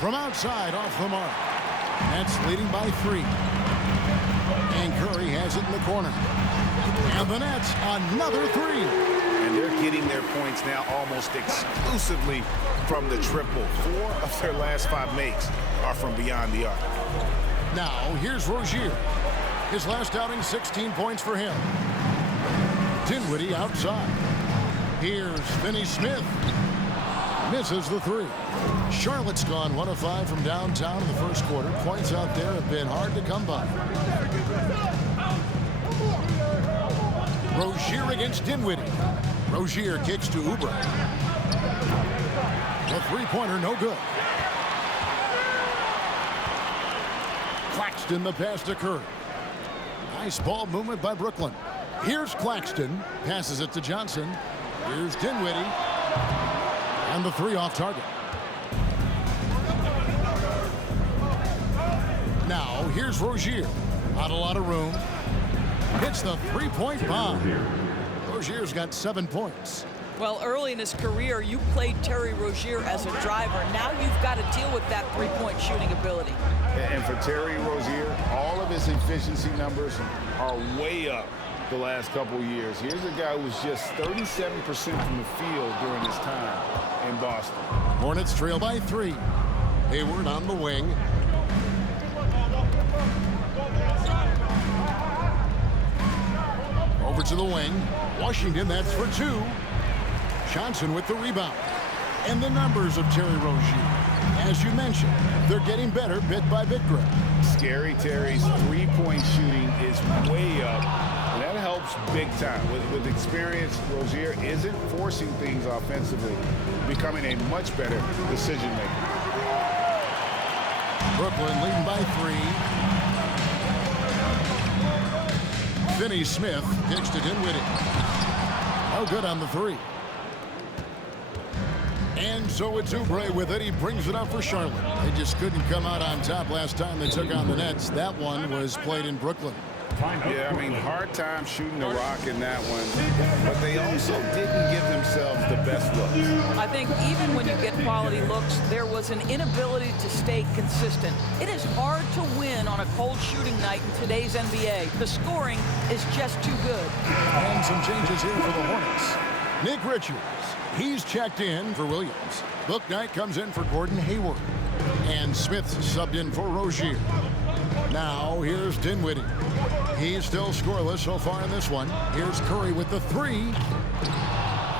From outside, off the mark. Nets leading by 3. And Curry has it in the corner. And the Nets, another 3. And they're getting their points now almost exclusively from the triple. 4 of their last 5 makes are from beyond the arc. Now, here's Rozier. His last outing, 16 points for him. Dinwiddie outside. Here's Finney Smith. Misses the 3. Charlotte's gone 1 of 5 from downtown in the first quarter. Points out there have been hard to come by. Rozier against Dinwiddie. Rozier kicks to Oubre. The three-pointer no good. Claxton the pass to Curry. Nice ball movement by Brooklyn. Here's Claxton. Passes it to Johnson. Here's Dinwiddie. And the 3 off target. Now, here's Rozier. Not a lot of room. Hits the three-point bomb. Rozier's got 7 points. Well, early in his career, you played Terry Rozier as a driver. Now you've got to deal with that three-point shooting ability. And for Terry Rozier, all of his efficiency numbers are way up the last couple years. Here's a guy who was just 37% from the field during his time in Boston. Hornets trail by 3. Hayward on the wing. Over to the wing. Washington, that's for 2. Johnson with the rebound. And the numbers of Terry Rozier. As you mentioned, they're getting better bit by bit, Greg. Scary Terry's three-point shooting is way up. And that helps big time. With experience, Rozier isn't forcing things offensively, becoming a much better decision maker. Brooklyn leading by 3. Finney Smith kicks to Dinwiddie. No good on the 3. And so it's Oubre with it. He brings it up for Charlotte. They just couldn't come out on top last time they took on the Nets. That one was played in Brooklyn. Yeah, I mean, hard time shooting the rock in that one. But they also didn't give themselves the best looks. I think even when you get quality looks, there was an inability to stay consistent. It is hard to win on a cold shooting night in today's NBA. The scoring is just too good. And some changes here for the Hornets. Nick Richards. He's checked in for Williams. Bouknight comes in for Gordon Hayward. And Smith's subbed in for Rozier. Now here's Dinwiddie. He's still scoreless so far in this one. Here's Curry with the 3.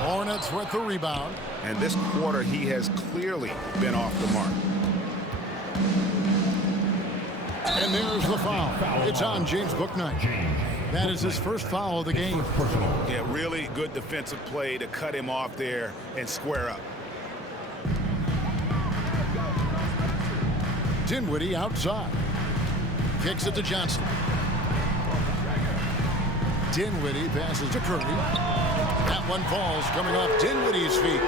Hornets with the rebound. And this quarter, he has clearly been off the mark. And there's the foul. It's on James Bouknight. That is his first foul of the game. Yeah, really good defensive play to cut him off there and square up. Dinwiddie outside. Kicks it to Johnson. Dinwiddie passes to Curry. That one falls coming off Dinwiddie's feet.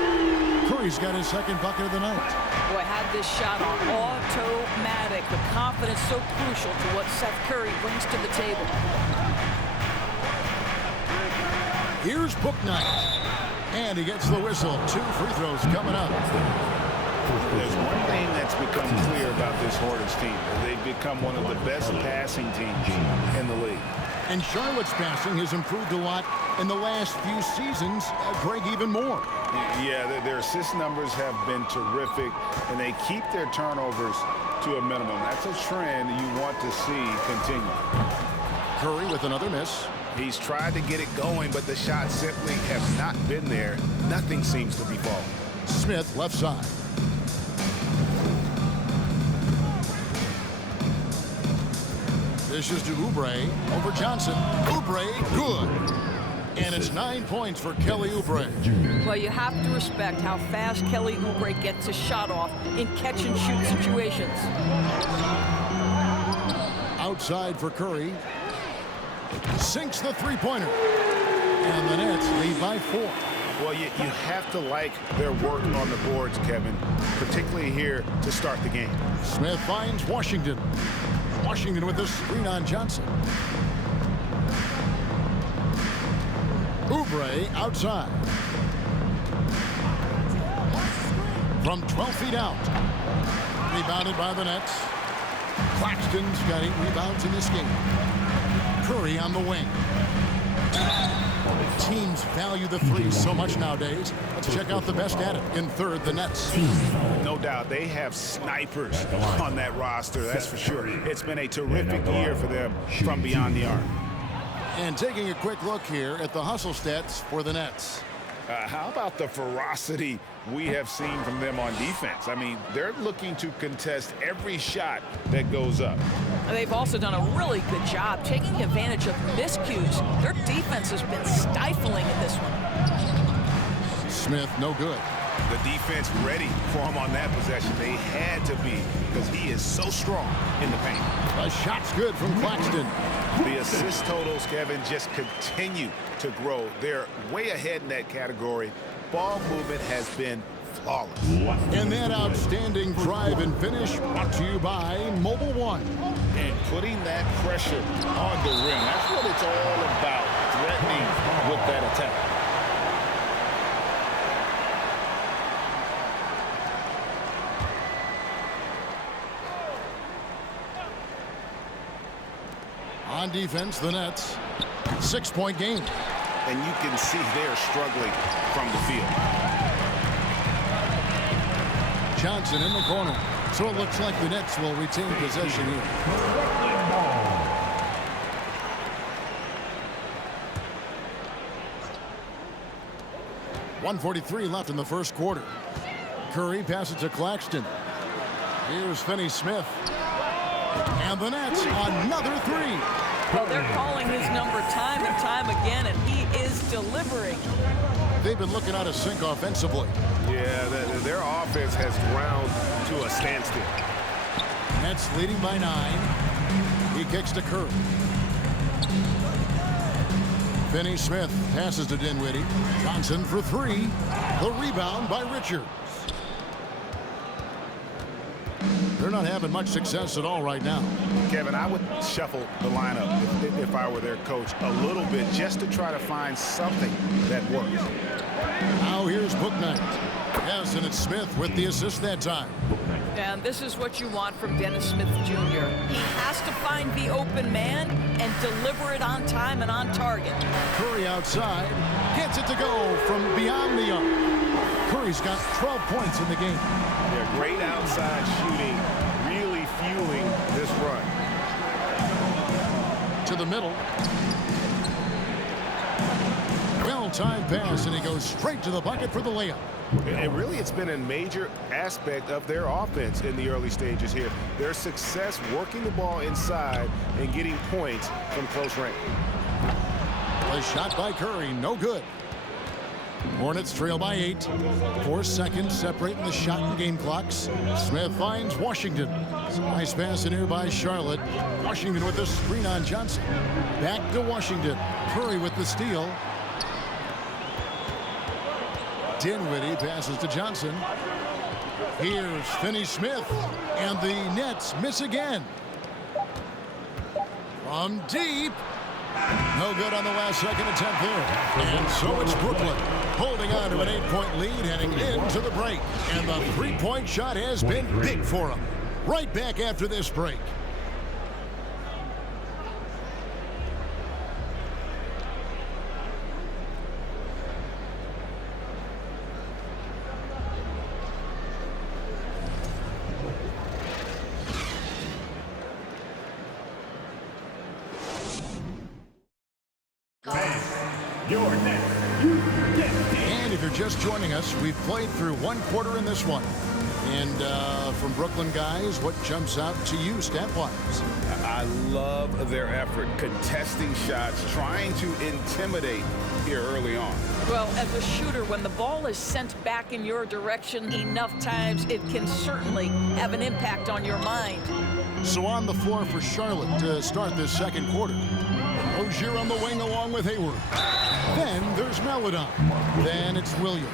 Curry's got his second bucket of the night. Boy, had this shot on automatic. The confidence so crucial to what Seth Curry brings to the table. Here's Bouknight. And he gets the whistle. 2 free throws coming up. There's one thing that's become clear about this Hornets team. They've become one of the best passing teams in the league. And Charlotte's passing has improved a lot in the last few seasons. Greg, even more. Yeah, their assist numbers have been terrific, and they keep their turnovers to a minimum. That's a trend you want to see continue. Curry with another miss. He's tried to get it going, but the shots simply have not been there. Nothing seems to be falling. Smith left side. Dishes to Oubre over Johnson. Oubre, good. And it's 9 points for Kelly Oubre. Well, you have to respect how fast Kelly Oubre gets his shot off in catch-and-shoot situations. Outside for Curry. Sinks the three-pointer. And the Nets lead by 4. Well, you have to like their work on the boards, Kevin, particularly here to start the game. Smith finds Washington. Washington with the screen on Johnson. Oubre outside. from 12 feet out. Rebounded by the Nets. Claxton's got 8 rebounds in this game. Curry on the wing. Teams value the three so much nowadays. Let's check out the best at it. In third, the Nets. No doubt they have snipers on that roster, that's for sure. It's been a terrific year for them from beyond the arc. And taking a quick look here at the hustle stats for the Nets. How about the ferocity we have seen from them on defense? I mean, they're looking to contest every shot that goes up. They've also done a really good job taking advantage of miscues. Their defense has been stifling in this one. Smith, no good. The defense ready for him on that possession. They had to be, because he is so strong in the paint. A shot's good from Claxton. The assist totals, Kevin, just continue to grow. They're way ahead in that category. Ball movement has been flawless. And that outstanding drive and finish brought to you by Mobile One. And putting that pressure on the rim, that's what it's all about, threatening with that attack. On defense, the Nets. 6-point game. And you can see they're struggling from the field. Johnson in the corner. So it looks like the Nets will retain possession here. 1:43 left in the first quarter. Curry passes to Claxton. Here's Finney-Smith. And the Nets, another three. Well, they're calling his number time and time again, and he is delivering. They've been looking out of sync offensively. Yeah, their offense has ground to a standstill. Nets leading by 9. He kicks to Curry. Finney-Smith passes to Dinwiddie. Johnson for 3. The rebound by Richards. They're not having much success at all right now. Kevin, I would shuffle the lineup if I were their coach a little bit just to try to find something that works. Now here's Bouknight. Yes, and it's Smith with the assist that time. And this is what you want from Dennis Smith Jr. He has to find the open man and deliver it on time and on target. Curry outside. Gets it to go from beyond the arc. Curry's got 12 points in the game. Yeah, great outside shooting, really fueling this run. To the middle. Well-timed pass, and he goes straight to the bucket for the layup. And really, it's been a major aspect of their offense in the early stages here. Their success working the ball inside and getting points from close range. A shot by Curry, no good. Hornets trail by 8. 4 seconds separating the shot and game clocks. Smith finds Washington. Nice pass in here by Charlotte. Washington with the screen on Johnson. Back to Washington. Curry with the steal. Dinwiddie passes to Johnson. Here's Finney-Smith. And the Nets miss again. From deep. No good on the last second attempt there. And so it's Brooklyn holding on to an 8-point lead heading into the break. And the three-point shot has been big for them. Right back after this break. And if you're just joining us, we've played through 1 quarter in this one. And from Brooklyn guys, what jumps out to you stat-wise? I love their effort, contesting shots, trying to intimidate here early on. Well, as a shooter, when the ball is sent back in your direction enough times, it can certainly have an impact on your mind. So on the floor for Charlotte to start this second quarter. Rozier on the wing along with Hayward. Then there's Maledon. Then it's Williams.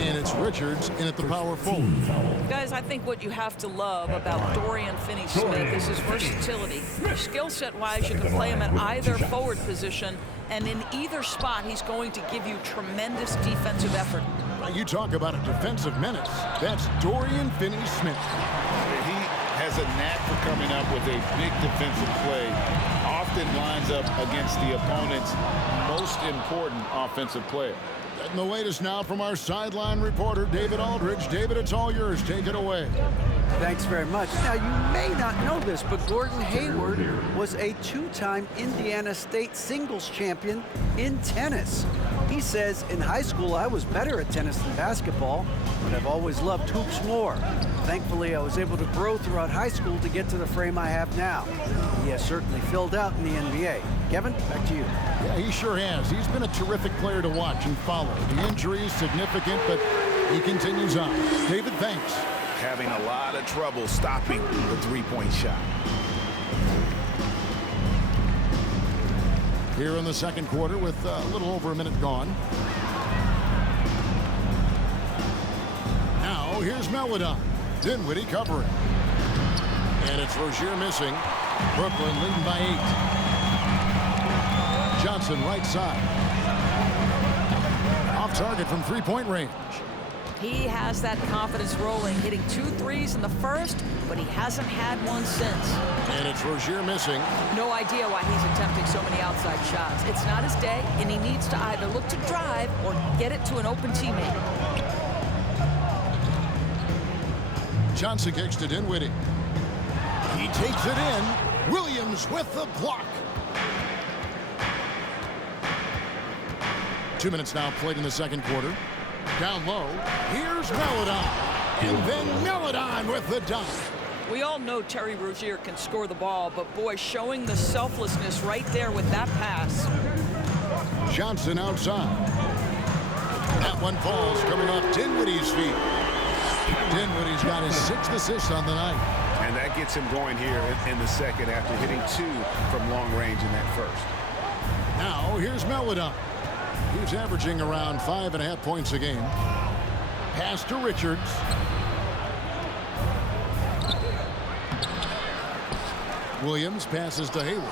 And it's Richards in at the power forward. Guys, I think what you have to love about Dorian Finney-Smith is his versatility. Skill set-wise, you can play him at either forward position, and in either spot, he's going to give you tremendous defensive effort. You talk about a defensive menace. That's Dorian Finney-Smith. He has a knack for coming up with a big defensive play. Often lines up against the opponent's most important offensive player. And the latest now from our sideline reporter, David Aldridge. David, it's all yours. Take it away. Thanks very much. Now, you may not know this, but Gordon Hayward was a two-time Indiana State singles champion in tennis. He says, in high school, I was better at tennis than basketball, but I've always loved hoops more. Thankfully, I was able to grow throughout high school to get to the frame I have now. He has certainly filled out in the NBA. Kevin, back to you. Yeah, he sure has. He's been a terrific player to watch and follow. The injury is significant, but he continues on. David, thanks. Having a lot of trouble stopping the three-point shot. Here in the second quarter with a little over a minute gone. Now here's Meledon. Dinwiddie covering. And it's Rozier missing. Brooklyn leading by 8. Johnson right side. Off target from three-point range. He has that confidence rolling, hitting 2 threes in the first, but he hasn't had one since. And it's Rozier missing. No idea why he's attempting so many outside shots. It's not his day, and he needs to either look to drive or get it to an open teammate. Johnson kicks to Dinwiddie. He takes it in. Williams with the block. 2 minutes now played in the second quarter. Down low, here's Meledon. And then Meledon with the dunk. We all know Terry Rozier can score the ball, but boy, showing the selflessness right there with that pass. Johnson outside. That one falls coming off Dinwiddie's feet. Dinwiddie's got his 6th assist on the night. And that gets him going here in the second after hitting 2 from long range in that first. Now here's Meledon. He's averaging around 5.5 points a game. Pass to Richards. Williams passes to Hayward.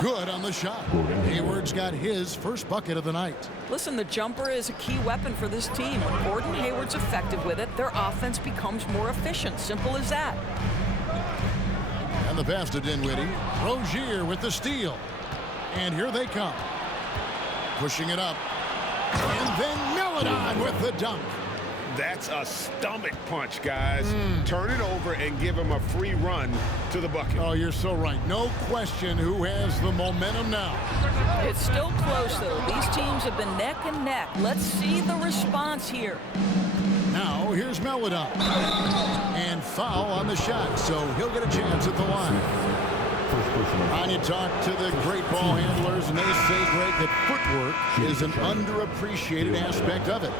Good on the shot. Hayward's got his first bucket of the night. Listen, the jumper is a key weapon for this team. When Gordon Hayward's effective with it, their offense becomes more efficient. Simple as that. And the pass to Dinwiddie. Rozier with the steal. And here they come. Pushing it up. And then Meledon with the dunk. That's a stomach punch, guys. Turn it over and give him a free run to the bucket. Oh, you're so right. No question who has the momentum now. It's still close, though. These teams have been neck and neck. Let's see the response here. Now, here's Meledon. And foul on the shot, so he'll get a chance at the line. And you talk to the great ball handlers, and they say, Greg, that footwork is an underappreciated aspect of it.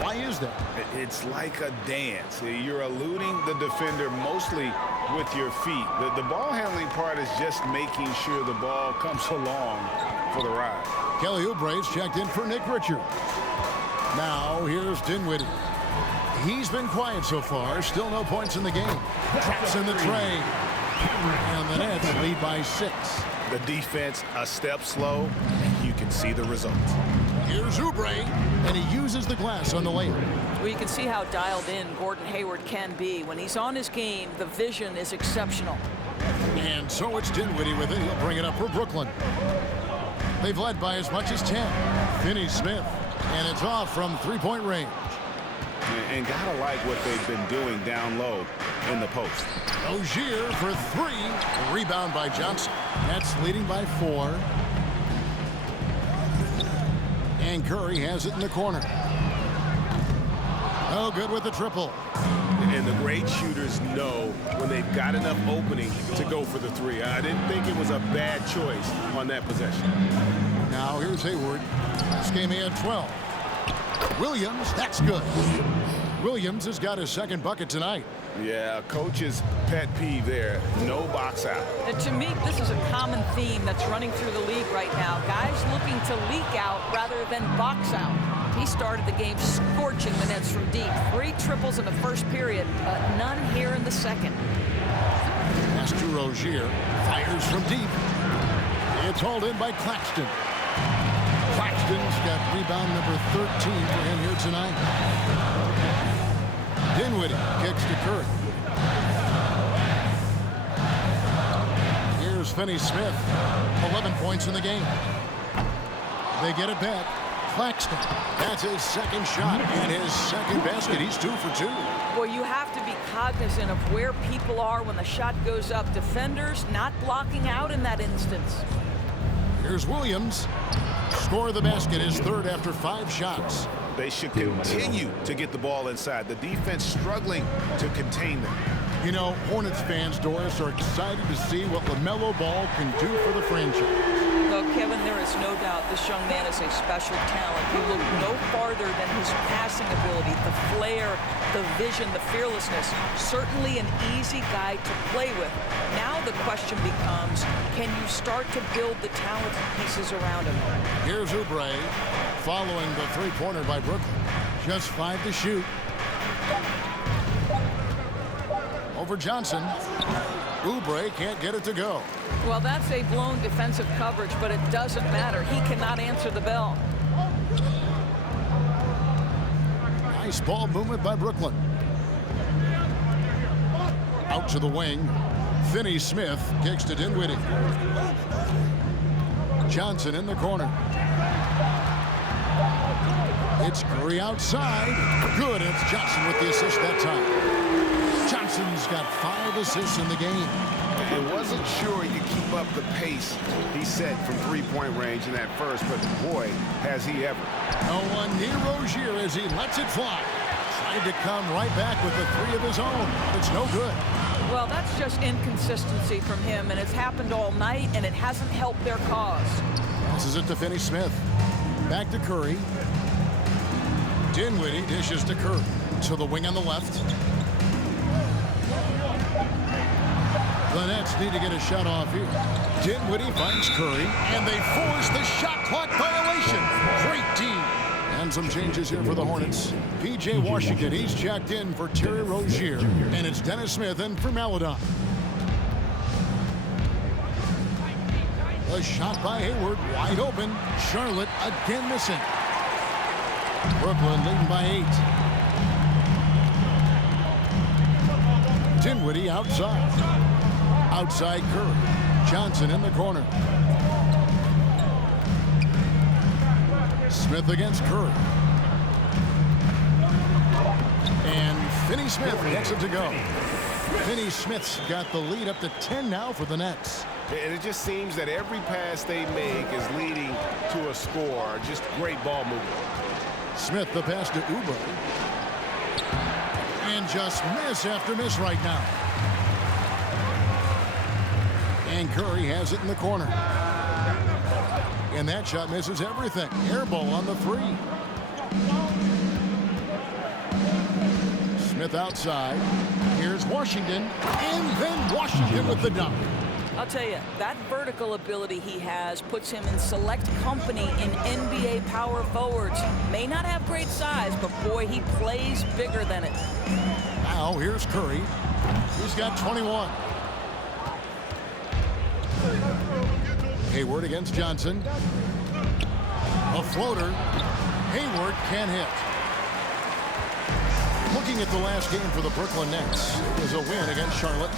Why is that? It's like a dance. You're eluding the defender mostly with your feet. The ball handling part is just making sure the ball comes along for the ride. Kelly Oubre's checked in for Nick Richards. Now, here's Dinwiddie. He's been quiet so far. Still no points in the game. Drops in the tray. And the Nets lead by 6. The defense a step slow, and you can see the results. Here's Oubre, and he uses the glass on the layup. Well, you can see how dialed in Gordon Hayward can be. When he's on his game, the vision is exceptional. And so it's Dinwiddie with it. He'll bring it up for Brooklyn. They've led by as much as 10. Finney-Smith, and it's off from three-point range. And gotta like what they've been doing down low in the post. Rozier for 3. Rebound by Johnson. Nets leading by 4. And Curry has it in the corner. Oh, good with the triple. And the great shooters know when they've got enough opening to go for the 3. I didn't think it was a bad choice on that possession. Now here's Hayward. This game he had 12. Williams, that's good. Williams has got his 2nd bucket tonight. Yeah, coach's pet peeve there. No box out. And to me, this is a common theme that's running through the league right now. Guys looking to leak out rather than box out. He started the game scorching the Nets from deep. 3 triples in the first period, but none here in the second. Pass to Rozier. Fires from deep. It's hauled in by Claxton. Claxton Houston's got rebound number 13 for him here tonight. Dinwiddie kicks to Curry. Here's Finney-Smith. 11 points in the game. They get it back. Claxton. That's his second shot and his second basket. He's 2 for 2. Well, you have to be cognizant of where people are when the shot goes up. Defenders not blocking out in that instance. Here's Williams. Score of the basket, his third after 5 shots. They should continue to get the ball inside. The defense struggling to contain them. You know, Hornets fans, Doris, are excited to see what LaMelo Ball can do for the franchise. Well, Kevin, there is no doubt this young man is a special talent. He looked no farther than his passing ability, the flair, the vision, the fearlessness. Certainly an easy guy to play with. Now the question becomes, can you start to build the talented pieces around him? Here's Oubre following the three-pointer by Brooklyn. Just 5 to shoot. Over Johnson. Oubre can't get it to go. Well, that's a blown defensive coverage, but it doesn't matter. He cannot answer the bell. Nice ball movement by Brooklyn. Out to the wing. Finney-Smith kicks to Dinwiddie. Johnson in the corner. It's Curry outside. Good, and it's Johnson with the assist that time. Johnson's got 5 assists in the game. I wasn't sure he could keep up the pace he set from three-point range in that first, but boy, has he ever. No one near Rozier as he lets it fly. Tried to come right back with the 3 of his own. It's no good. Well, that's just inconsistency from him, and it's happened all night, and it hasn't helped their cause. This is it to Finney-Smith. Back to Curry. Dinwiddie dishes to Curry. To the wing on the left. The Nets need to get a shot off here. Dinwiddie finds Curry, and they force the shot clock violation. Great D. And some changes here for the Hornets. P.J. Washington, he's checked in for Terry Rozier, and it's Dennis Smith in for Maladon. A shot by Hayward, wide open. Charlotte again missing. Brooklyn leading by 8. Dinwiddie outside. Outside Curry. Johnson in the corner. Smith against Curry. And Finney-Smith gets it to go. Finney-Smith's got the lead up to 10 now for the Nets. And it just seems that every pass they make is leading to a score. Just great ball movement. Smith the pass to Oubre. And just miss after miss right now. And Curry has it in the corner. And that shot misses everything. Air ball on the 3. Smith outside. Here's Washington. And then Washington with the dunk. I'll tell you, that vertical ability he has puts him in select company in NBA power forwards. May not have great size, but boy, he plays bigger than it. Now here's Curry. He's got 21. Hayward against Johnson. A floater. Hayward can't hit. Looking at the last game for the Brooklyn Nets, it was a win against Charlotte.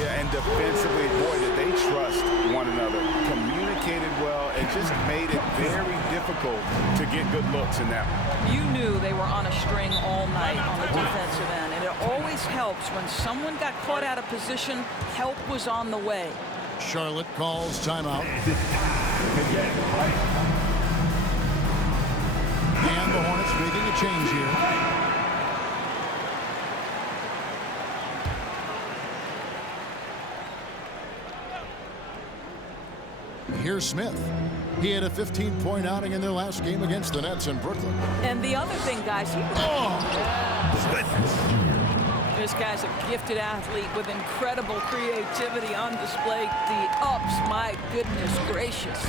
Yeah, and defensively, boy, did they trust one another. Communicated well and just made it very difficult to get good looks in that one. You knew they were on a string all night on the defensive end, and it always helps when someone got caught out of position, help was on the way. Charlotte calls timeout. And the Hornets making a change here. Here's Smith. He had a 15-point outing in their last game against the Nets in Brooklyn. And the other thing, guys, this guy's a gifted athlete with incredible creativity on display. The ups, my goodness gracious.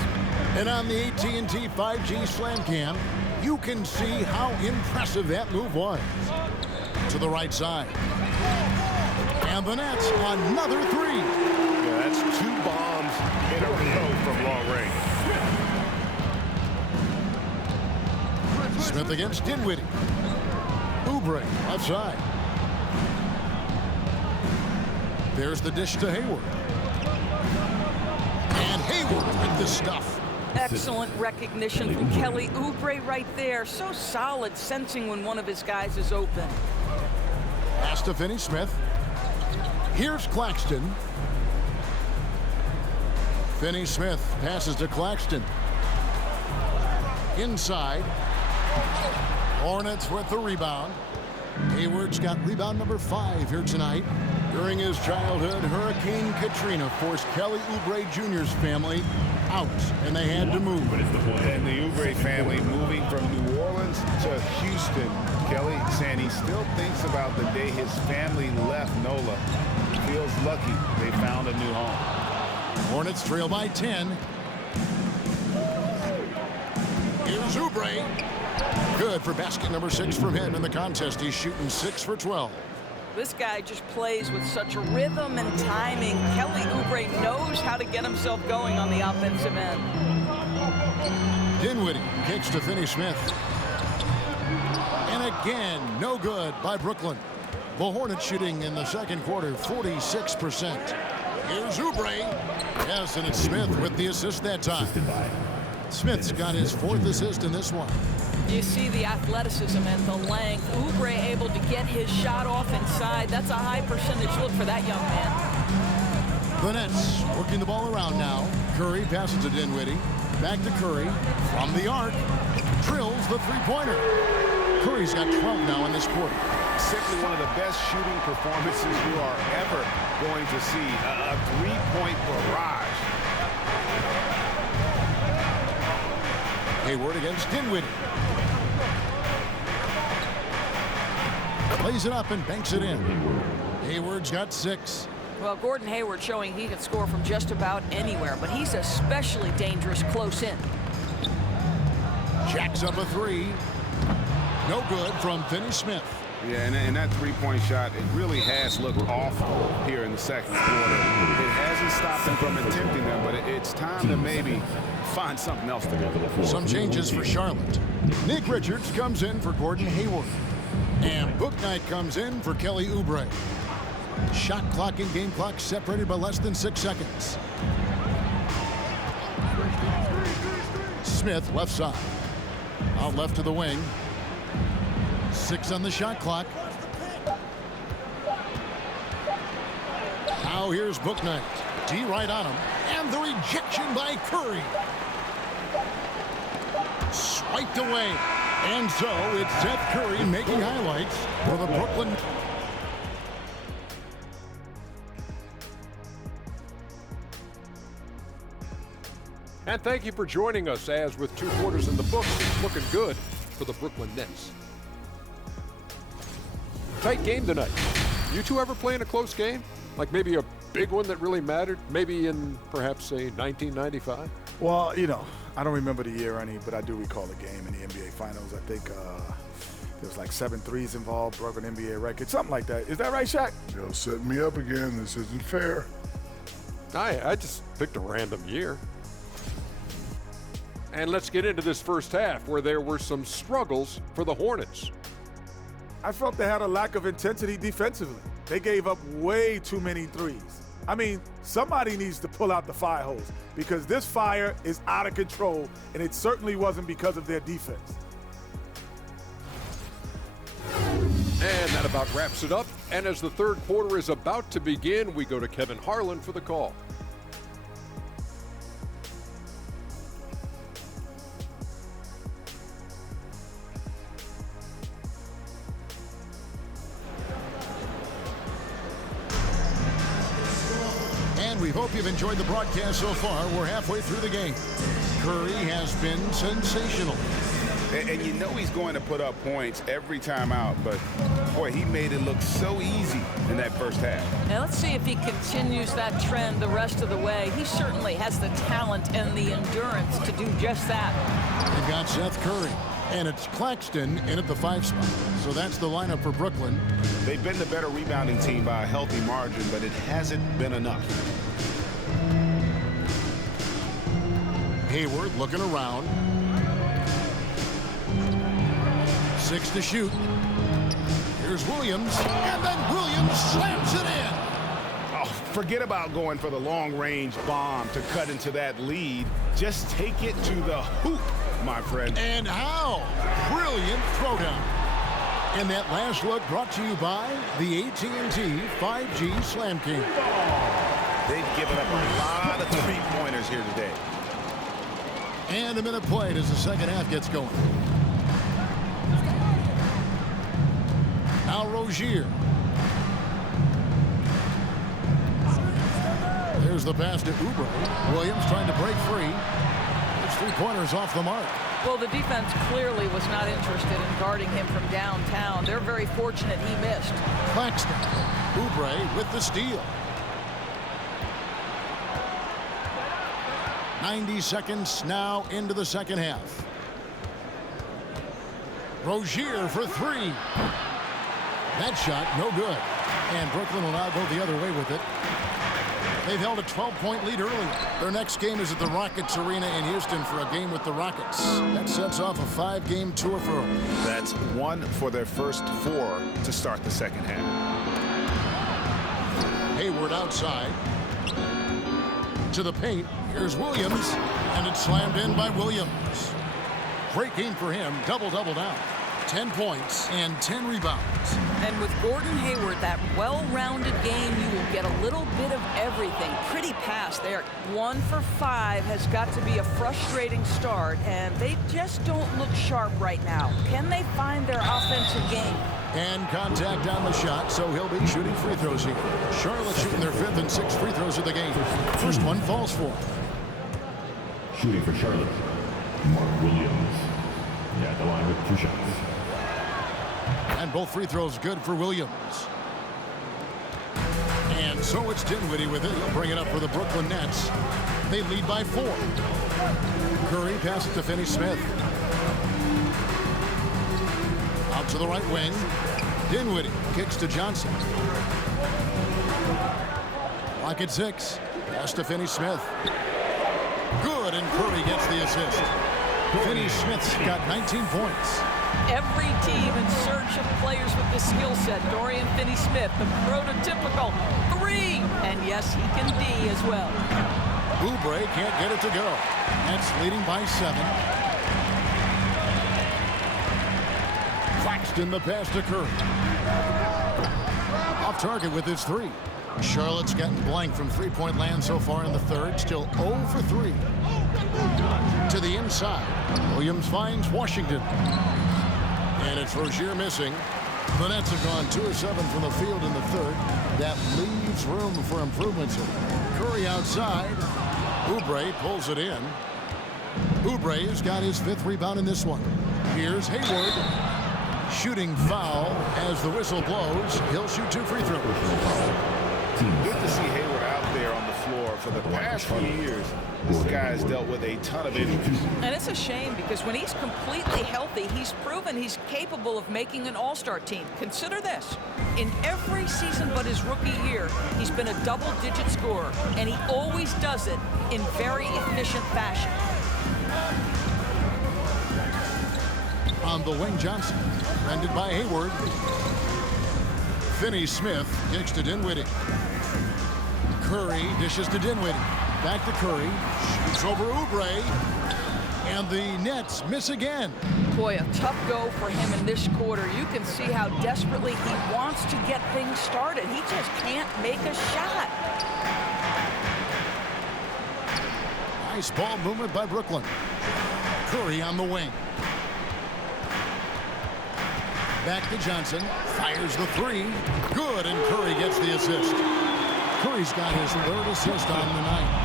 And on the AT&T 5G Slam Cam, you can see how impressive that move was. To the right side. And the Nets, another 3. Yeah, that's 2 bombs in a row from long range. Smith against Dinwiddie. Oubre left side. There's the dish to Hayward. And Hayward with the stuff. Excellent recognition from Kelly Oubre right there. So solid, sensing when one of his guys is open. Pass to Finney-Smith. Here's Claxton. Finney-Smith passes to Claxton. Inside. Hornets with the rebound. Hayward's got rebound number 5 here tonight. During his childhood, Hurricane Katrina forced Kelly Oubre Jr.'s family out, and they had to move. And the Oubre family moving from New Orleans to Houston. Kelly saying he still thinks about the day his family left NOLA. Feels lucky they found a new home. Hornets trail by 10. Here's Oubre. Good for basket number 6 from him in the contest. He's shooting 6 for 12. This guy just plays with such rhythm and timing. Kelly Oubre knows how to get himself going on the offensive end. Dinwiddie kicks to Finney-Smith. And again, no good by Brooklyn. The Hornets shooting in the second quarter 46%. Here's Oubre. Yes, and it's Smith with the assist that time. Smith's got his 4th assist in this one. You see the athleticism and the length. Oubre able to get his shot off inside. That's a high percentage look for that young man. The Nets working the ball around now. Curry passes to Dinwiddie. Back to Curry. From the arc. Drills the three-pointer. Curry's got 12 now in this quarter. Simply one of the best shooting performances you are ever going to see. A three-point barrage. Hayward against Dinwiddie. Plays it up and banks it in. Hayward's got 6. Well, Gordon Hayward showing he can score from just about anywhere, but he's especially dangerous close in. Jacks up a 3. No good from Finney-Smith. Yeah, and that three-point shot, it really has looked awful here in the second quarter. It hasn't stopped him from attempting them, but it's time to maybe find something else to do. Some changes for Charlotte. Nick Richards comes in for Gordon Hayward. And Bouknight comes in for Kelly Oubre. Shot clock and game clock separated by less than 6 seconds. Smith left side. Out left to the wing. 6 on the shot clock. Now here's Bouknight. D right on him. And the rejection by Curry. Swiped away. And so it's Seth Curry making highlights for the Brooklyn. And thank you for joining us as with 2 quarters in the books, it's looking good for the Brooklyn Nets. Tight game tonight. You two ever play in a close game? Like maybe a big one that really mattered? Maybe in perhaps, say, 1995? Well, you know, I don't remember the year any, but I do recall a game in the NBA Finals. I think there was like 7 threes involved, broke an NBA record, something like that. Is that right, Shaq? You're setting me up again. This isn't fair. I just picked a random year. And let's get into this first half where there were some struggles for the Hornets. I felt they had a lack of intensity defensively. They gave up way too many threes. I mean, somebody needs to pull out the fire hose because this fire is out of control, and it certainly wasn't because of their defense. And that about wraps it up. And as the third quarter is about to begin, we go to Kevin Harlan for the call. And we hope you've enjoyed the broadcast so far. We're halfway through the game. Curry has been sensational. And you know he's going to put up points every time out, but boy, he made it look so easy in that first half. Now let's see if he continues that trend the rest of the way. He certainly has the talent and the endurance to do just that. They've got Seth Curry, and it's Claxton in at the 5 spot. So that's the lineup for Brooklyn. They've been the better rebounding team by a healthy margin, but it hasn't been enough. Hayward looking around. 6 to shoot. Here's Williams, and then Williams slams it in. Oh, forget about going for the long-range bomb to cut into that lead. Just take it to the hoop, my friend. And how brilliant throwdown. And that last look brought to you by the AT&T 5G Slam King. They've given up a lot of three-pointers here today. And a minute played as the second half gets going. Now Rozier. There's the pass to Oubre. Williams trying to break free. His three-pointers off the mark. Well, the defense clearly was not interested in guarding him from downtown. They're very fortunate he missed. Claxton. Oubre with the steal. 90 seconds now into the second half. Rozier for three. That shot, no good. And Brooklyn will now go the other way with it. They've held a 12-point lead earlier. Their next game is at the Rockets Arena in Houston for a game with the Rockets. That sets off a 5-game tour for them. That's 1 for their first 4 to start the second half. Hayward outside. To the paint. Here's Williams. And it's slammed in by Williams. Great game for him. Double-double now. 10 points and 10 rebounds. And with Gordon Hayward, that well-rounded game, you will get a little bit of everything. Pretty pass there. 1 for 5 has got to be a frustrating start, and they just don't look sharp right now. Can they find their offensive game? And contact on the shot, so he'll be shooting free throws here. Charlotte shooting their 5th and 6th free throws of the game. First one falls for him. Shooting for Charlotte, Mark Williams. Yeah, the line with 2 shots. And both free throws good for Williams. And so it's Dinwiddie with it. He'll bring it up for the Brooklyn Nets. They lead by 4. Curry passes to Finney-Smith. Out to the right wing. Dinwiddie kicks to Johnson. Lock at 6. Pass to Finney-Smith. Good, and Curry gets the assist. Finney-Smith's got 19 points. Every team in search of players with this skill set. Dorian Finney-Smith, the prototypical 3. And yes, he can D as well. Oubre can't get it to go. Nets leading by 7. Claxton the pass to Curry. Off target with his 3. Charlotte's gotten blank from three-point land so far in the third. Still 0 for 3. To the inside. Williams finds Washington. And it's Rozier missing. The Nets have gone 2 of 7 from the field in the third. That leaves room for improvements. Curry outside. Oubre pulls it in. Oubre has got his 5th rebound in this one. Here's Hayward. Shooting foul as the whistle blows. He'll shoot 2 free throws. Good to see Hayward out there on the floor. For the past few years, this guy has dealt with a ton of injuries. And it's a shame because when he's completely healthy, he's proven he's capable of making an all-star team. Consider this. In every season but his rookie year, he's been a double-digit scorer, and he always does it in very efficient fashion. On the wing, Johnson. Defended by Hayward. Finney-Smith kicks to Dinwiddie. Curry dishes to Dinwiddie. Back to Curry. Shoots over Oubre. And the Nets miss again. Boy, a tough go for him in this quarter. You can see how desperately he wants to get things started. He just can't make a shot. Nice ball movement by Brooklyn. Curry on the wing. Back to Johnson. Fires the 3. Good, and Curry gets the assist. Curry's got his 3rd assist on the night.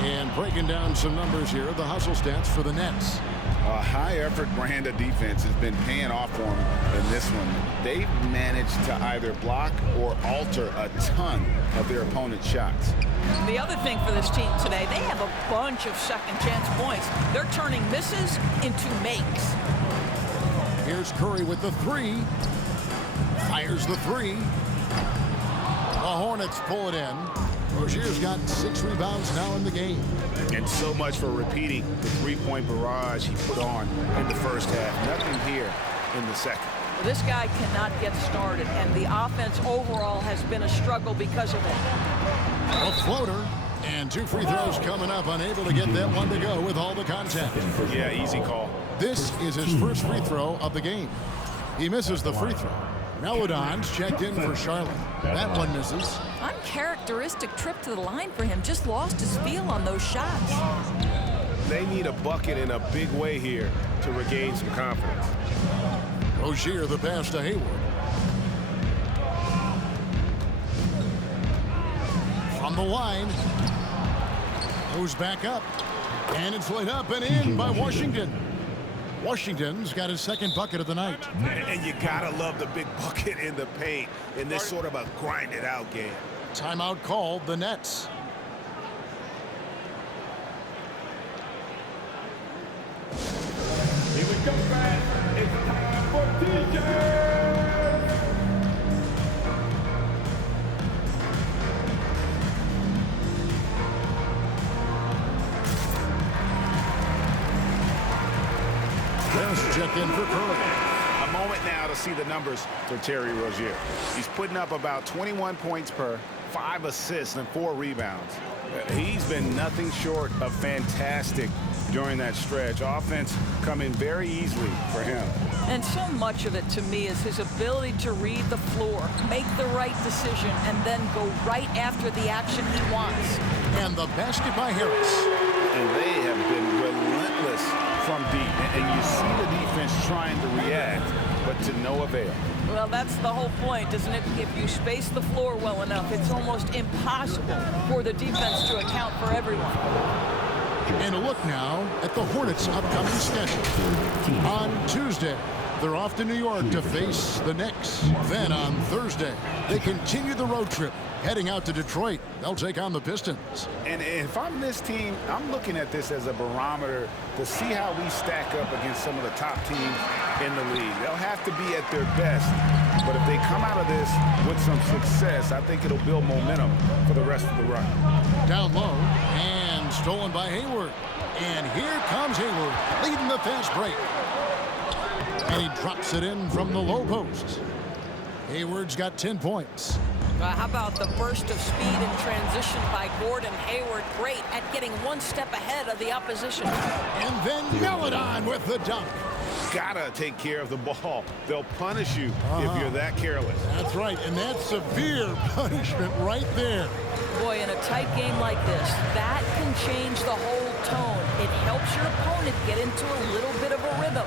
And breaking down some numbers here, the hustle stats for the Nets. A high-effort brand of defense has been paying off for them in this one. They've managed to either block or alter a ton of their opponent's shots. The other thing for this team today, they have a bunch of second-chance points. They're turning misses into makes. Here's Curry with the 3. Fires the 3. The Hornets pull it in. Rozier's got 6 rebounds now in the game. And so much for repeating the 3-point barrage he put on in the first half. Nothing here in the second. This guy cannot get started, and the offense overall has been a struggle because of it. A floater, and 2 free throws coming up, unable to get that one to go with all the contact. Yeah, easy call. This is his first free throw of the game. He misses the free throw. Melodon's checked in for Charlotte. That one misses. Uncharacteristic trip to the line for him. Just lost his feel on those shots. They need a bucket in a big way here to regain some confidence. Rozier the pass to Hayward. From the line. Goes back up. And it's laid up and in by Washington. Washington's got his second bucket of the night. And you gotta love the big bucket in the paint in this sort of a grinded out game. Timeout called, the Nets. Here we go, fans. It's time for t-shirts. Just checked in for Curry. A moment now to see the numbers for Terry Rozier. He's putting up about 21 points per, 5 assists, and 4 rebounds. He's been nothing short of fantastic during that stretch. Offense coming very easily for him. And so much of it to me is his ability to read the floor, make the right decision, and then go right after the action he wants. And the basket by Harris. And they have been relentless from deep. And you see the defense trying to react, but to no avail. Well, that's the whole point, isn't it? If you space the floor well enough, it's almost impossible for the defense to account for everyone. And a look now at the Hornets' upcoming schedule. On Tuesday, they're off to New York to face the Knicks. Then on Thursday, they continue the road trip, heading out to Detroit. They'll take on the Pistons. And if I'm this team, I'm looking at this as a barometer to see how we stack up against some of the top teams in the league. They'll have to be at their best, but if they come out of this with some success, I think it'll build momentum for the rest of the run. Down low, and stolen by Hayward. And here comes Hayward, leading the fast break. And he drops it in from the low post. Hayward's got 10 points. How about the burst of speed in transition by Gordon Hayward? Great at getting one step ahead of the opposition. And then Melodon with the dunk. Gotta take care of the ball. They'll punish you if you're that careless. That's right, and that's severe punishment right there. Boy, in a tight game like this, that can change the whole tone. It helps your opponent get into a little bit of a rhythm.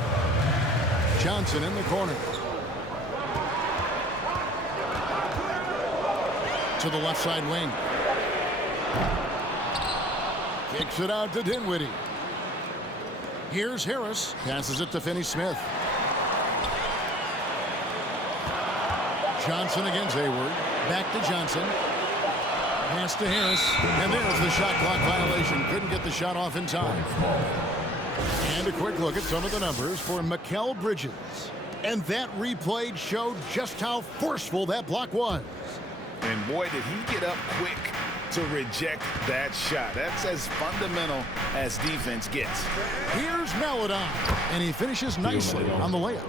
Johnson in the corner. To the left side wing. Kicks it out to Dinwiddie. Here's Harris. Passes it to Finney-Smith. Johnson against Hayward. Back to Johnson. Pass to Harris. And there's the shot clock violation. Couldn't get the shot off in time. And a quick look at some of the numbers for Mikal Bridges. And that replay showed just how forceful that block was. And boy, did he get up quick to reject that shot. That's as fundamental as defense gets. Here's Melodon, and he finishes nicely on the layup.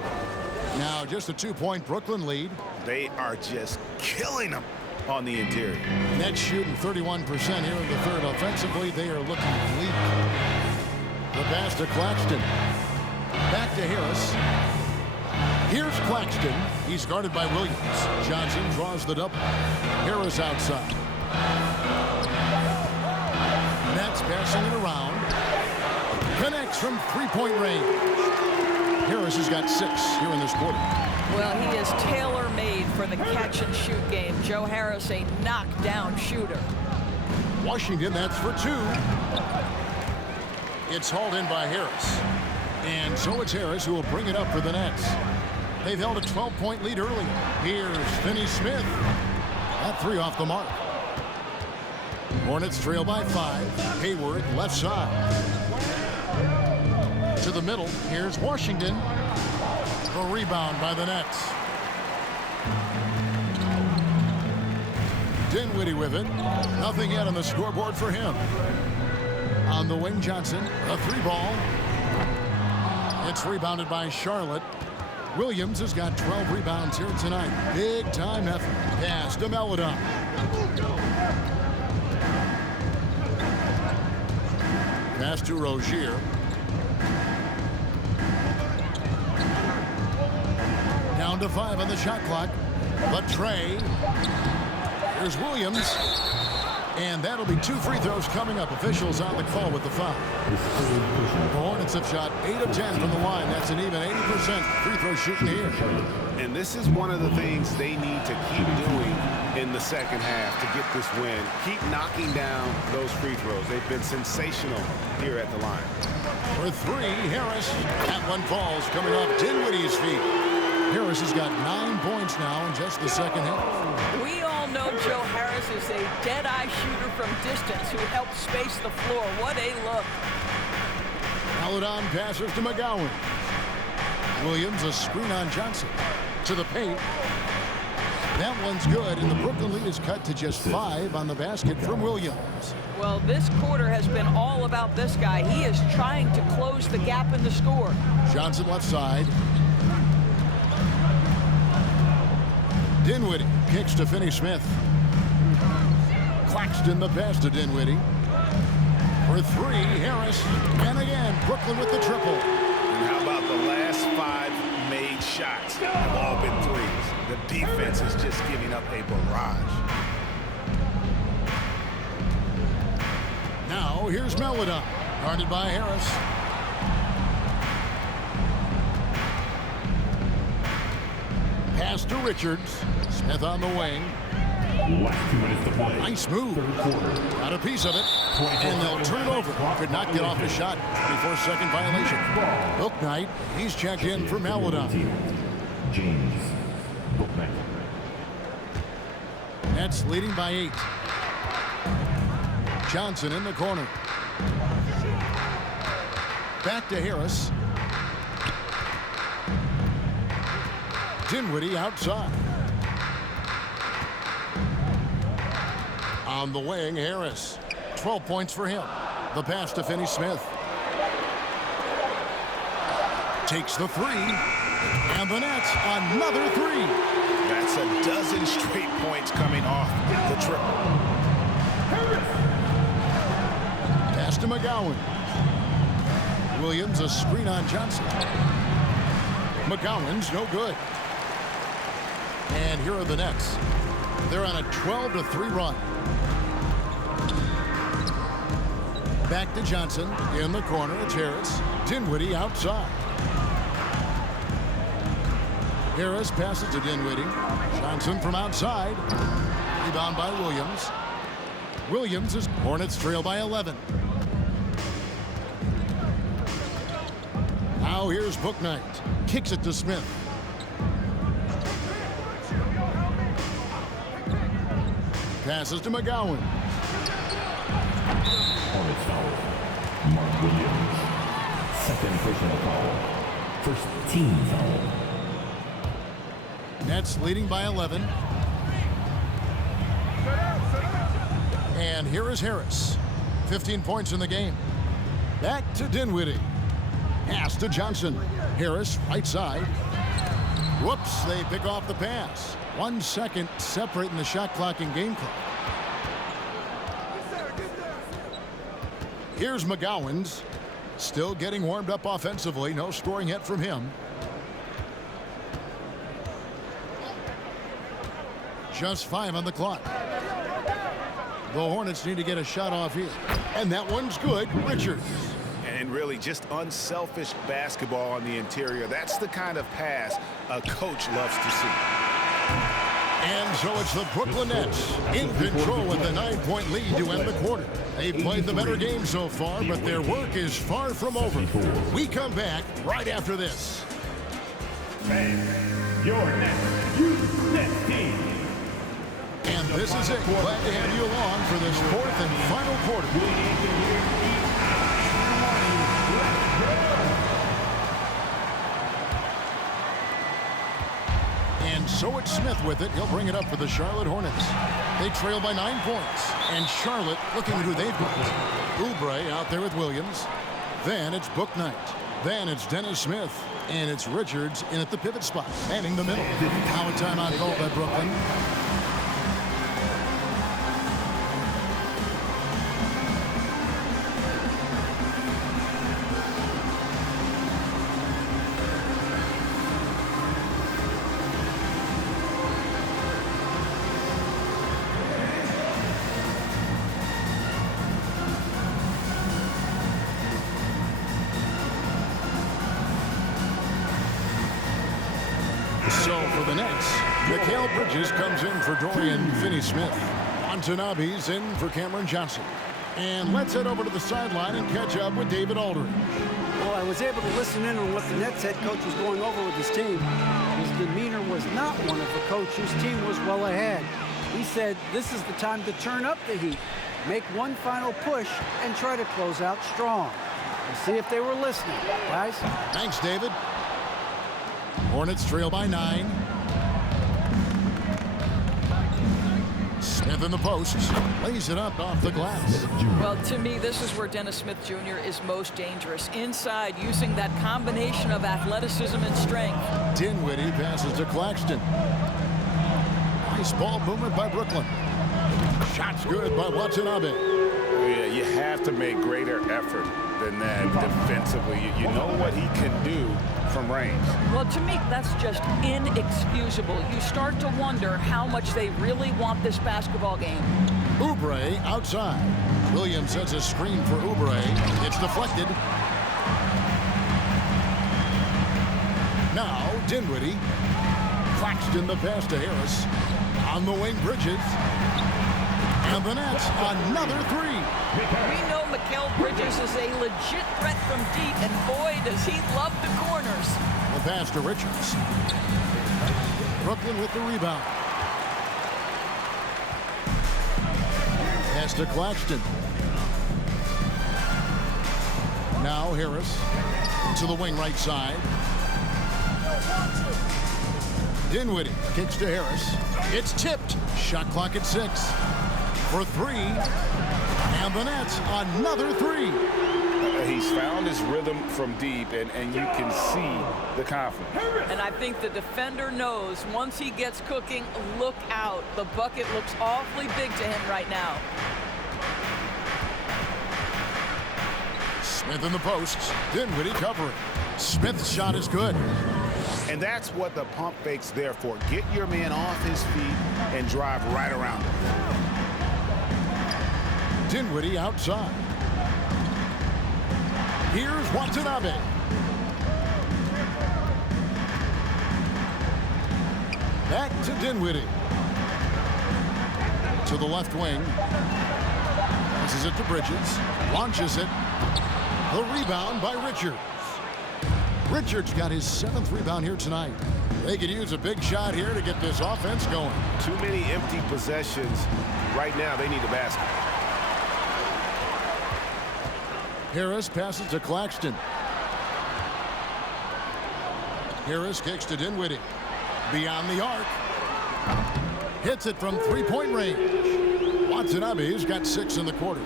Now just a 2-point Brooklyn lead. They are just killing them on the interior. Nets shooting 31% here in the third. Offensively, they are looking bleak. The pass to Claxton. Back to Harris. Here's Claxton. He's guarded by Williams. Johnson draws the double. Harris outside. Nets passing it around. Connects from three-point range. Harris has got 6 here in this quarter. Well, he is tailor-made for the catch-and-shoot game. Joe Harris, a knockdown shooter. Washington, that's for 2. It's hauled in by Harris. And so it's Harris who will bring it up for the Nets. They've held a 12-point lead early. Here's Finney-Smith. That 3 off the mark. Hornets trail by 5. Hayward left side. To the middle. Here's Washington. A rebound by the Nets. Dinwiddie with it. Nothing yet on the scoreboard for him. On the wing, Johnson. A 3 ball. It's rebounded by Charlotte. Williams has got 12 rebounds here tonight. Big time effort. Pass to Melodon. Pass to Rozier. Down to 5 on the shot clock. But Trey. Here's Williams. And that'll be 2 free throws coming up. Officials on the call with the foul. The Hornets have shot 8 of 10 from the line. That's an even 80% free throw shooting here. And this is one of the things they need to keep doing in the second half to get this win. Keep knocking down those free throws. They've been sensational here at the line. For 3, Harris. That one falls coming off Dinwiddie's feet. Harris has got 9 points now in just the second half. We all know Joe Harris is a dead-eye shooter from distance who helps space the floor. What a look. Melodon passes to McGowan. Williams a screen on Johnson. To the paint. That one's good, and the Brooklyn lead is cut to just 5 on the basket from Williams. Well, this quarter has been all about this guy. He is trying to close the gap in the score. Johnson left side. Dinwiddie kicks to Finney-Smith. Claxton the pass to Dinwiddie. For 3, Harris. And again, Brooklyn with the triple. And how about the last 5 made shots have all been threes? The defense is just giving up a barrage. Now here's Melodon. Guarded by Harris. Pass to Richards. Smith on the wing. Last 2 minutes to play. Nice move. Third quarter. Got a piece of it. And they'll turn it over. Could not get off the shot before second violation. Bouknight, he's checked in for Melodon. James Bouknight. Nets leading by 8. Johnson in the corner. Back to Harris. Dinwiddie outside. On the wing, Harris. 12 points for him. The pass to Finney-Smith. Takes the 3. And the Nets, another 3. That's a dozen straight points coming off the triple. Pass to McGowan. Williams a screen on Johnson. McGowan's no good. And here are the Nets. They're on a 12-3 run. Back to Johnson in the corner. It's Harris. Dinwiddie outside. Harris passes to Dinwiddie. Johnson from outside. Rebound by Williams. Williams is Hornets trail by 11. Now here's Bouknight. Kicks it to Smith. Passes to McGowan. Hornets foul. Mark Williams. Second personal foul. First team foul. Nets leading by 11. And here is Harris. 15 points in the game. Back to Dinwiddie. Pass to Johnson. Harris, right side. Whoops, they pick off the pass. 1 second separating the shot clock and game clock. Here's McGowan's. Still getting warmed up offensively. No scoring yet from him. Just 5 on the clock. The Hornets need to get a shot off here. And that one's good. Richards. And really just unselfish basketball on the interior. That's the kind of pass a coach loves to see. And so it's the Brooklyn Nets in control with a 9-point lead to end the quarter. They've played the better game so far, but their work is far from over. We come back right after this. Your next youth Nets team. And this is it. Glad to have you along for this 4th and final quarter. And so it's Smith with it. He'll bring it up for the Charlotte Hornets. They trail by 9 points. And Charlotte looking at who they've got. Oubre out there with Williams. Then it's Bouknight. Then it's Dennis Smith, and it's Richards in at the pivot spot, manning the middle. Now a timeout called by Brooklyn. So for the Nets, Mikal Bridges comes in for Dorian Finney-Smith. Watanabe's in for Cameron Johnson. And let's head over to the sideline and catch up with David Aldridge. Well, I was able to listen in on what the Nets head coach was going over with his team. His demeanor was not one of a coach whose team was well ahead. He said this is the time to turn up the heat, make one final push, and try to close out strong. We'll see if they were listening, guys. Thanks, David. Hornets trail by 9. Smith in the posts, lays it up off the glass. Well, to me, this is where Dennis Smith Jr. is most dangerous. Inside, using that combination of athleticism and strength. Dinwiddie passes to Claxton. Nice ball movement by Brooklyn. Shots good by Watanabe. Yeah, you have to make greater effort than that defensively. You know what he can do from range. Well, to me, that's just inexcusable. You start to wonder how much they really want this basketball game. Oubre outside. Williams sets a screen for Oubre. It's deflected. Now Dinwiddie. Claxton the pass to Harris. On the wing, Bridges. And the Nets, another three. We know Mikal Bridges is a legit threat from deep, and boy, does he love the corners. The pass to Richards. Brooklyn with the rebound. Pass to Claxton. Now Harris to the wing right side. Dinwiddie kicks to Harris. It's tipped. Shot clock at 6. For 3. And the Nets, another 3. He's found his rhythm from deep, and you can see the confidence. And I think the defender knows once he gets cooking, look out. The bucket looks awfully big to him right now. Smith in the posts. Dinwiddie covering. Smith's shot is good. And that's what the pump fake's there for. Get your man off his feet and drive right around him. Dinwiddie outside. Here's Watanabe. Back to Dinwiddie. To the left wing. Passes it to Bridges. Launches it. The rebound by Richards. Richards got his 7th rebound here tonight. They could use a big shot here to get this offense going. Too many empty possessions. Right now, they need a basket. Harris passes to Claxton. Harris kicks to Dinwiddie. Beyond the arc. Hits it from three-point range. Watanabe's got 6 in the quarter.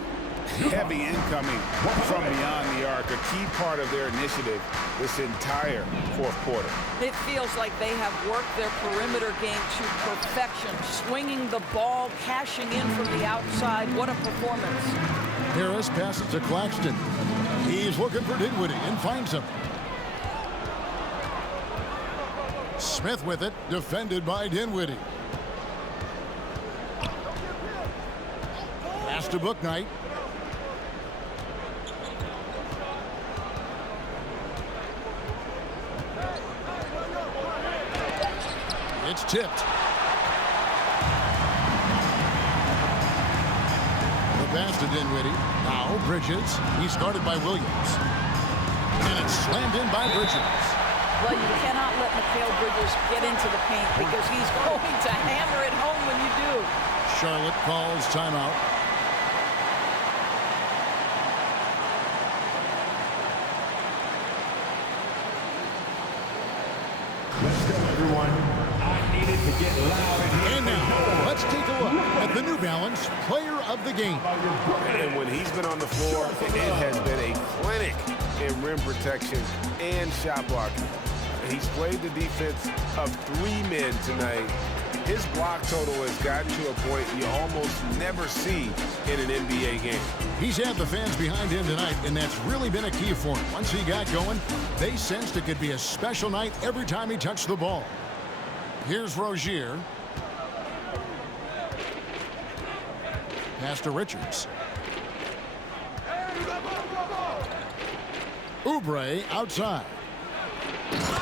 Heavy incoming from beyond the arc, a key part of their initiative this entire fourth quarter. It feels like they have worked their perimeter game to perfection, swinging the ball, cashing in from the outside. What a performance. Harris passes to Claxton. He's looking for Dinwiddie and finds him. Smith with it, defended by Dinwiddie. Pass to Bouknight. It's tipped. The pass to Dinwiddie. Now Bridges. He's guarded by Williams. And it's slammed in by Bridges. Well, you cannot let Mikal Bridges get into the paint because he's going to hammer it home when you do. Charlotte calls timeout. Let's go, everyone. I needed And now, let's take a look at the New Balance Player of the Game. And when he's been on the floor, it has been a clinic in rim protection and shot blocking. He's played the defense of 3 men tonight. His block total has gotten to a point you almost never see in an NBA game. He's had the fans behind him tonight, and that's really been a key for him. Once he got going, they sensed it could be a special night every time he touched the ball. Here's Rozier. Pass to Richards. Oubre outside.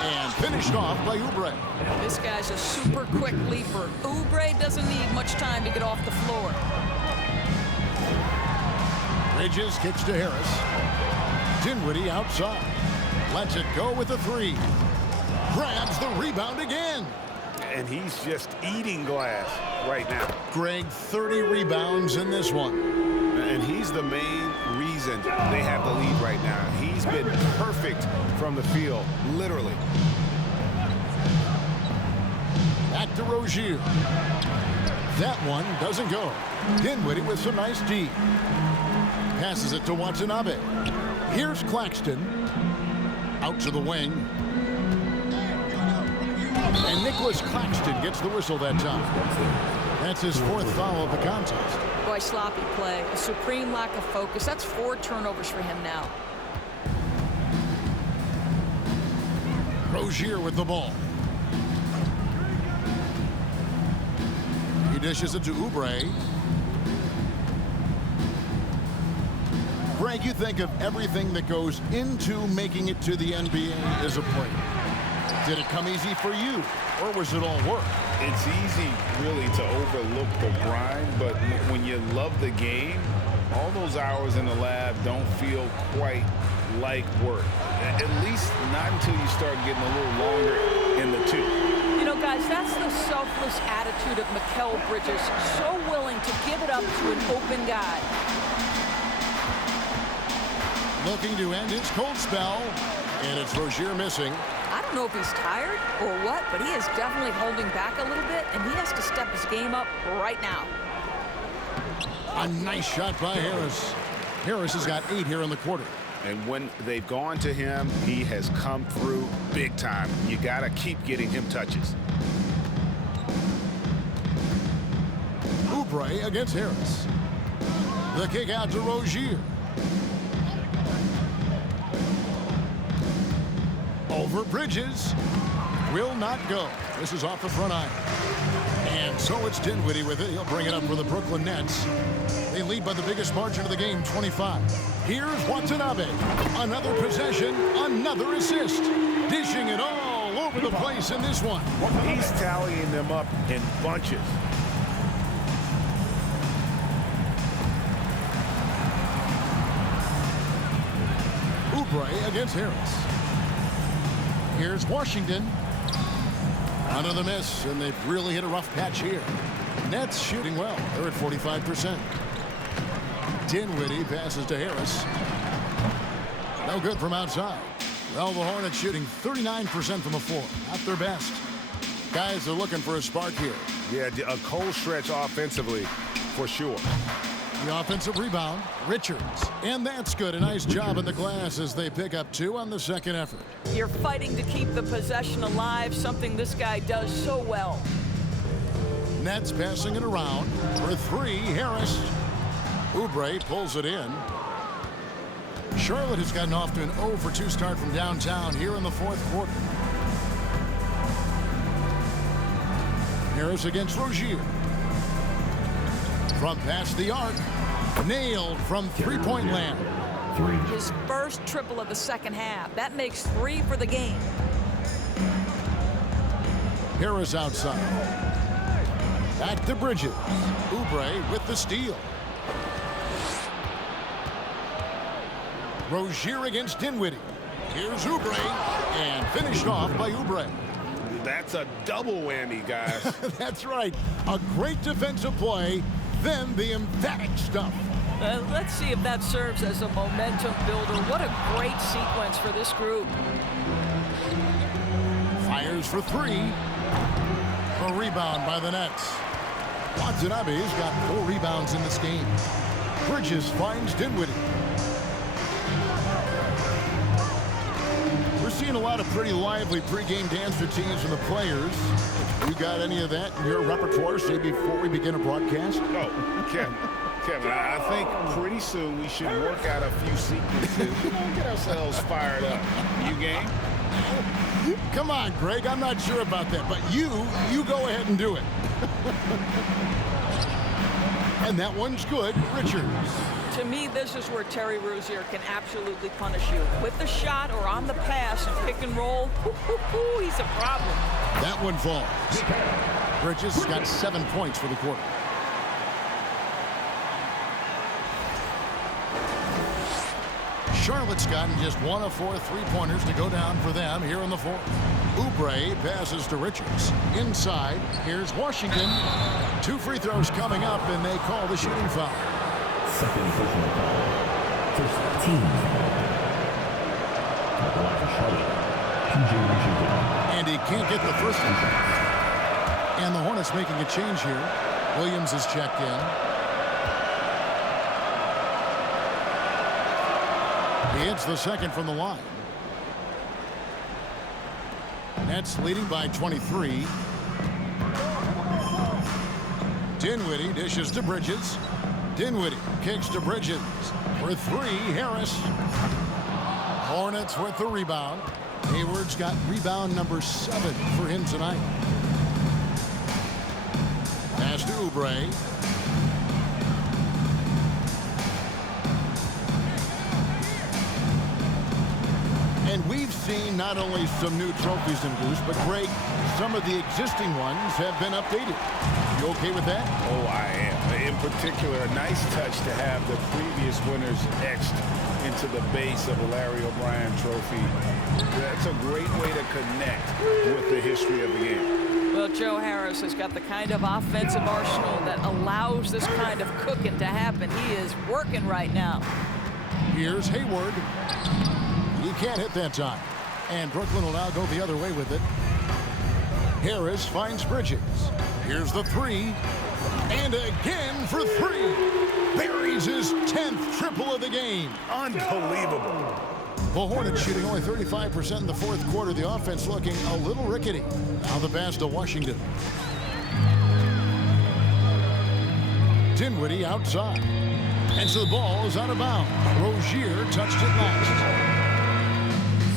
And finished off by Oubre. This guy's a super quick leaper. Oubre doesn't need much time to get off the floor. Bridges kicks to Harris. Dinwiddie outside. Lets it go with a 3. Grabs the rebound again. And he's just eating glass right now. Greg, 30 rebounds in this one. And he's the main reason they have the lead right now. He's been perfect from the field, literally. Back to Rozier. That one doesn't go. Dinwiddie with some nice D. Passes it to Watanabe. Here's Claxton. Out to the wing. And Nicholas Claxton gets the whistle that time. That's his 4th foul of the contest. Boy, sloppy play. A supreme lack of focus. That's 4 turnovers for him now. Rozier with the ball. He dishes it to Oubre. Greg, you think of everything that goes into making it to the NBA as a player. Did it come easy for you, or was it all work? It's easy, really, to overlook the grind, but when you love the game, all those hours in the lab don't feel quite like work. At least not until you start getting a little longer in the tooth. You know, guys, that's the selfless attitude of Mikal Bridges. So willing to give it up to an open guy. Looking to end his cold spell, and it's Rozier missing. I don't know if he's tired or what, but he is definitely holding back a little bit, and he has to step his game up right now. A nice shot by Harris. Harris has got 8 here in the quarter. And when they've gone to him, he has come through big time. You got to keep getting him touches. Oubre against Harris. The kick out to Rozier. Over Bridges. Will not go. This is off the front iron. And so it's Dinwiddie with it. He'll bring it up for the Brooklyn Nets. They lead by the biggest margin of the game, 25. Here's Watanabe. Another possession, another assist. Dishing it all over the place in this one. He's tallying them up in bunches. Oubre against Harris. Here's Washington. Another miss, and they've really hit a rough patch here. Nets shooting well. They're at 45%. Dinwiddie passes to Harris. No good from outside. Well, the Hornets shooting 39% from the floor. Not their best. Guys are looking for a spark here. Yeah, a cold stretch offensively, for sure. The offensive rebound, Richards. And that's good. A nice job in the glass as they pick up 2 on the second effort. You're fighting to keep the possession alive, something this guy does so well. Nets passing it around for 3. Harris. Oubre pulls it in. Charlotte has gotten off to an 0-for-2 start from downtown here in the 4th quarter. Harris against Rozier. From past the arc. Nailed from three-point land. His first triple of the second half. That makes 3 for the game. Harris outside. Back to Bridges. Oubre with the steal. Rozier against Dinwiddie. Here's Oubre, and finished off by Oubre. That's a double whammy, guys. That's right. A great defensive play, then the emphatic stuff. Let's see if that serves as a momentum builder. What a great sequence for this group. Fires for 3. A rebound by the Nets. Watanabe's got 4 rebounds in this game. Bridges finds Dinwiddie. We're seeing a lot of pretty lively pregame dance routines from the players. You got any of that in your repertoire, say, before we begin a broadcast? No, Kevin, I think pretty soon we should work out a few sequences, get ourselves fired up. You game? Come on, Greg, I'm not sure about that, but you go ahead and do it. And that one's good. Richards. To me, this is where Terry Rozier can absolutely punish you. With the shot or on the pass and pick and roll, he's a problem. That one falls. Bridges has got 7 points for the quarter. Charlotte's gotten just 1 of 4 3-pointers to go down for them here in the fourth. Oubre passes to Richards. Inside, here's Washington. 2 free throws coming up, and they call the shooting foul. Second personal foul. First team foul. TJ Washington. And he can't get the first one. And the Hornets making a change here. Williams is checked in. He hits the second from the line. Nets leading by 23. Dinwiddie dishes to Bridges. Dinwiddie kicks to Bridges. For 3, Harris. Hornets with the rebound. Hayward's got rebound number 7 for him tonight. Pass to Oubre. And we've seen not only some new trophies in Goose, but Greg, some of the existing ones have been updated. You okay with that? Oh, I am. In particular, a nice touch to have the previous winners etched into the base of the Larry O'Brien trophy. That's a great way to connect with the history of the game. Well, Joe Harris has got the kind of offensive arsenal that allows this kind of cooking to happen. He is working right now. Here's Hayward. He can't hit that time. And Brooklyn will now go the other way with it. Harris finds Bridges. Here's the 3. And again for 3. Buries his 10th triple of the game. Unbelievable. The Hornets shooting only 35% in the fourth quarter. The offense looking a little rickety. Now the pass to Washington. Dinwiddie outside. And so the ball is out of bounds. Rozier touched it last.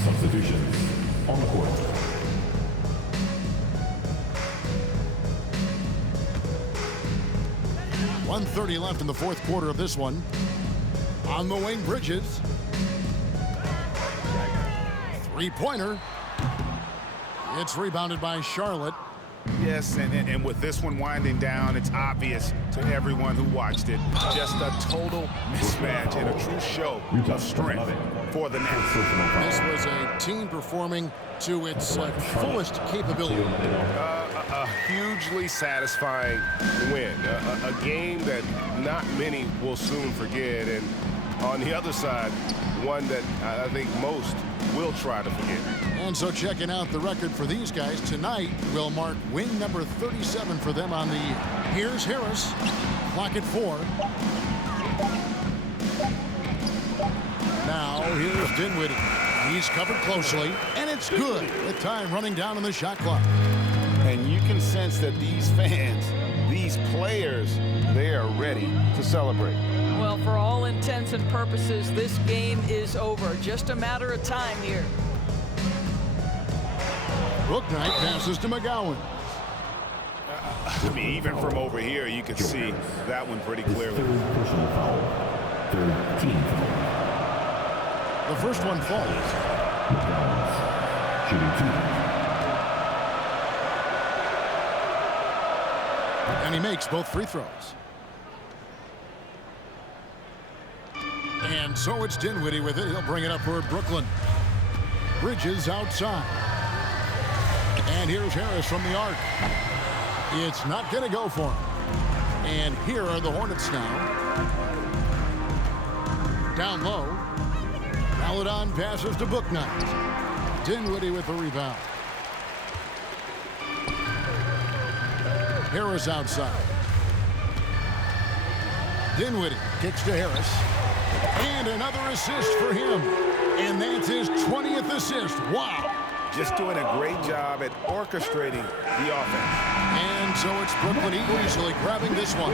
Substitutions on the court. .130 left in the fourth quarter of this one. On the wing, Bridges. 3-pointer. It's rebounded by Charlotte. Yes, and with this one winding down, it's obvious to everyone who watched it. Just a total mismatch and a true show of strength for the Nets. This was a team performing to its fullest capability. A hugely satisfying win. A game that not many will soon forget. And on the other side, one that I think most will try to forget. And so checking out the record for these guys tonight will mark win number 37 for them on the year. Here's Harris. Clock at 4. Now here's Dinwiddie. He's covered closely, and it's good with time running down on the shot clock. And you can sense that these fans, these players, they are ready to celebrate. Well, for all intents and purposes, this game is over. Just a matter of time here. Bouknight passes to McGowan. I mean, even from over here, you could see that one pretty clearly. Third personal foul. Third team foul. The first one falls. McDonald's shooting 2. And he makes both free throws. And so it's Dinwiddie with it. He'll bring it up for Brooklyn. Bridges outside. And here's Harris from the arc. It's not going to go for him. And here are the Hornets now. Down low. Maladon passes to Bouknight. Dinwiddie with the rebound. Harris outside. Dinwiddie kicks to Harris. And another assist for him. And that's his 20th assist. Wow. Just doing a great job at orchestrating the offense. And so it's Brooklyn easily grabbing this one.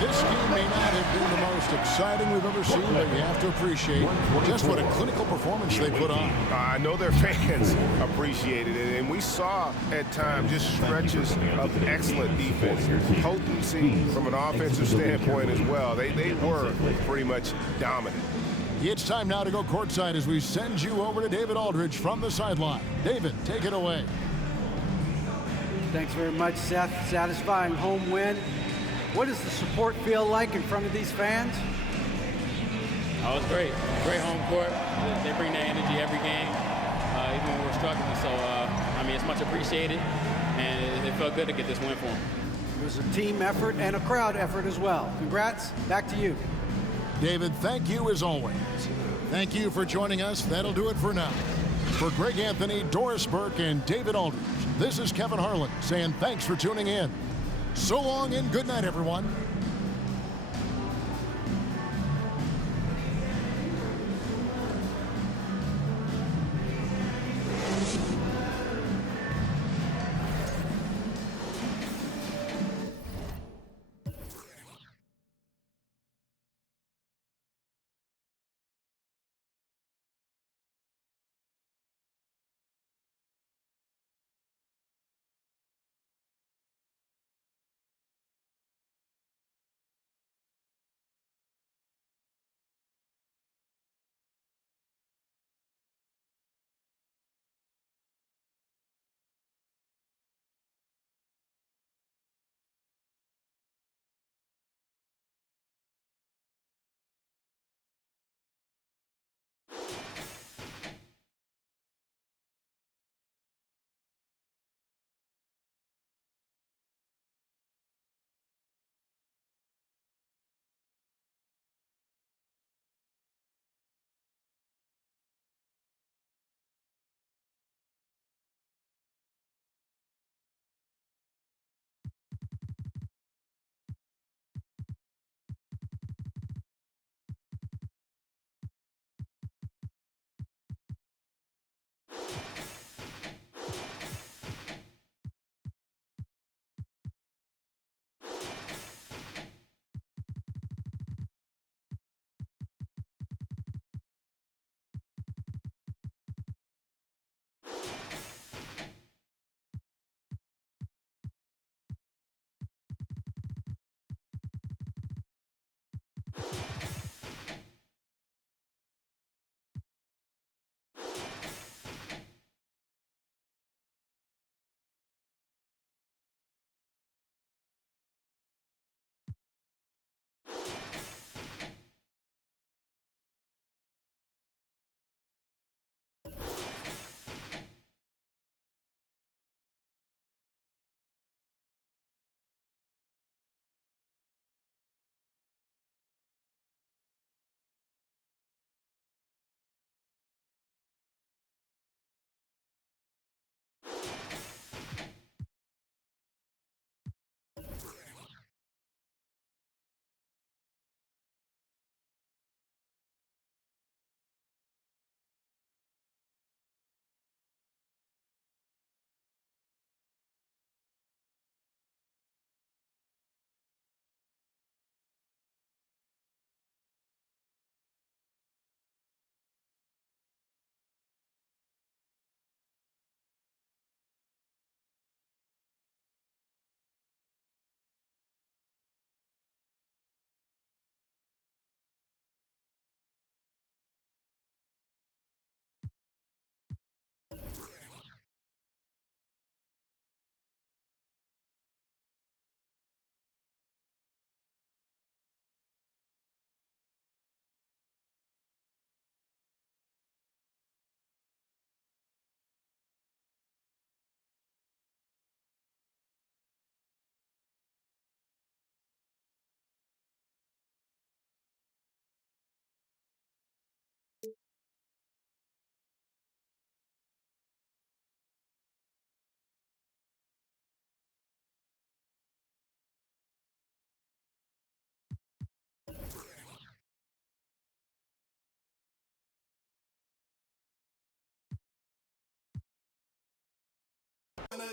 This game may not have been the most exciting we've ever seen, but you have to appreciate just what a clinical performance they put on. I know their fans appreciated it, and we saw at times just stretches of excellent defense, potency from an offensive standpoint as well. They were pretty much dominant. It's time now to go courtside as we send you over to David Aldridge from the sideline. David, take it away. Thanks very much, Seth. Satisfying home win. What does the support feel like in front of these fans? Oh, it's great. Great home court. They bring that energy every game, even when we're struggling. So, I mean, it's much appreciated, and it felt good to get this win for them. It was a team effort and a crowd effort as well. Congrats. Back to you. David, thank you as always. Thank you for joining us. That'll do it for now. For Greg Anthony, Doris Burke, and David Aldridge, this is Kevin Harlan saying thanks for tuning in. So long and good night, everyone.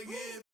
again.